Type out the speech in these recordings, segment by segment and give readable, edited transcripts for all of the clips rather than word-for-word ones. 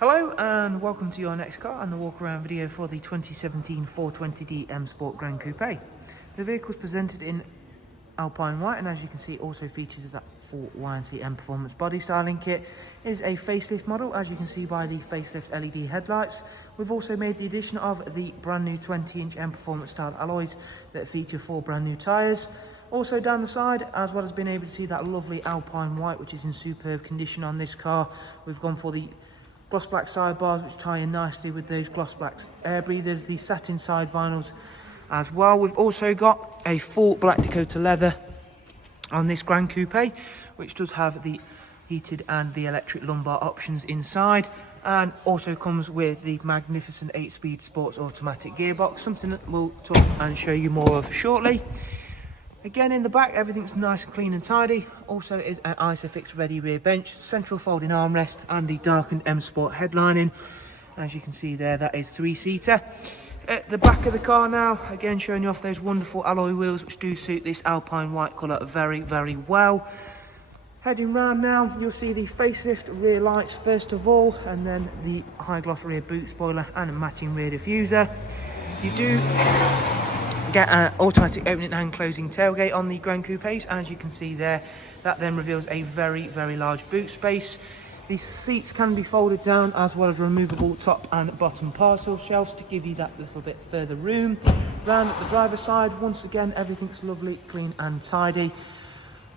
Hello and welcome to your next car and the walk around video for the 2017 420D M Sport GRAN COUPE. The vehicle is presented in Alpine White, and as you can see also features that full YNC Mperformance body styling kit. It is a facelift model, as you can see by the facelift LED headlights. We've also made the addition of the brand new 20-inch Mperformance style alloys that feature 4 brand new tyres. Also down the side, as well as being able to see that lovely Alpine White, which is in superb condition on this car, we've gone for the gloss black sidebars, which tie in nicely with those gloss black air breathers, the satin side vinyls as well. We've also got a full black Dakota leather on this GRAN COUPE, which does have the heated and the electric lumbar options inside, and also comes with the magnificent 8-speed sports automatic gearbox, something that we'll talk and show you more of shortly. Again, in the back, everything's nice and clean and tidy. Also is an ISOFIX ready rear bench, central folding armrest, and the darkened M Sport headlining. As you can see there, that is 3-seater. At the back of the car now, again showing you off those wonderful alloy wheels, which do suit this Alpine White colour very, very well. Heading round now, you'll see the facelift rear lights first of all, and then the high gloss rear boot spoiler and a matching rear diffuser. You do get an automatic opening and closing tailgate on the GRAN COUPEs, as you can see there. That then reveals a very, very large boot space. The seats can be folded down, as well as removable top and bottom parcel shelves to give you that little bit further room. Round at the driver's side, once again everything's lovely, clean and tidy,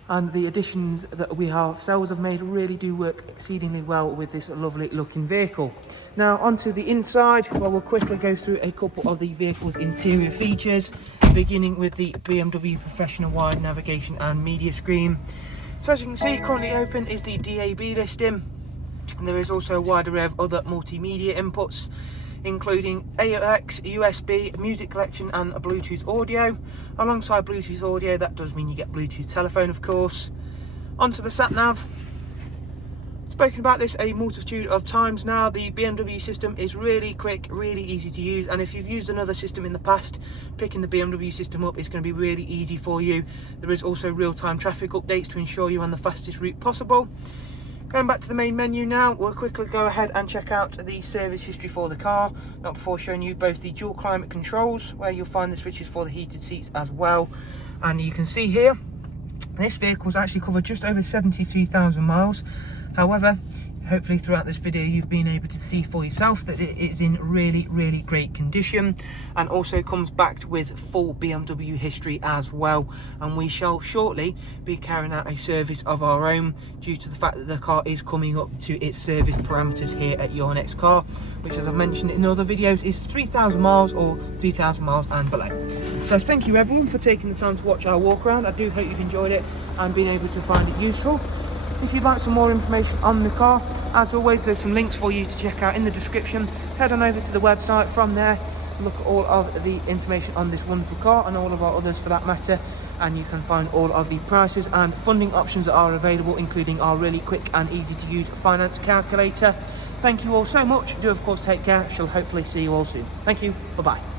and the additions that we ourselves have made really do work exceedingly well with this lovely looking vehicle. Now onto the inside, well, we'll quickly go through a couple of the vehicle's interior features, beginning with the BMW Professional Wide Navigation and Media Screen. So as you can see, currently open is the DAB listing, and there is also a wide array of other multimedia inputs, including AUX, USB, music collection and a Bluetooth audio. Alongside Bluetooth audio, that does mean you get Bluetooth telephone, of course. Onto the sat-nav. Spoken about this a multitude of times now. The BMW system is really quick, really easy to use, and if you've used another system in the past, picking the BMW system up is going to be really easy for you. There is also real-time traffic updates to ensure you're on the fastest route possible. Going back to the main menu now, we'll quickly go ahead and check out the service history for the car, not before showing you both the dual climate controls, where you'll find the switches for the heated seats as well. And you can see here, this vehicle's actually covered just over 73,000 miles. However, hopefully throughout this video you've been able to see for yourself that it is in really, really great condition, and also comes backed with full BMW history as well. And we shall shortly be carrying out a service of our own, due to the fact that the car is coming up to its service parameters here at Your Next Car, which, as I've mentioned in other videos, is 3,000 miles or 3,000 miles and below. So thank you everyone for taking the time to watch our walk around. I do hope you've enjoyed it and been able to find it useful. If you'd like some more information on the car, as always, there's some links for you to check out in the description. Head on over to the website. From there, look at all of the information on this wonderful car and all of our others for that matter, and you can find all of the prices and funding options that are available, including our really quick and easy to use finance calculator. Thank you all so much. Do of course take care. Shall hopefully see you all soon. Thank you. Bye bye.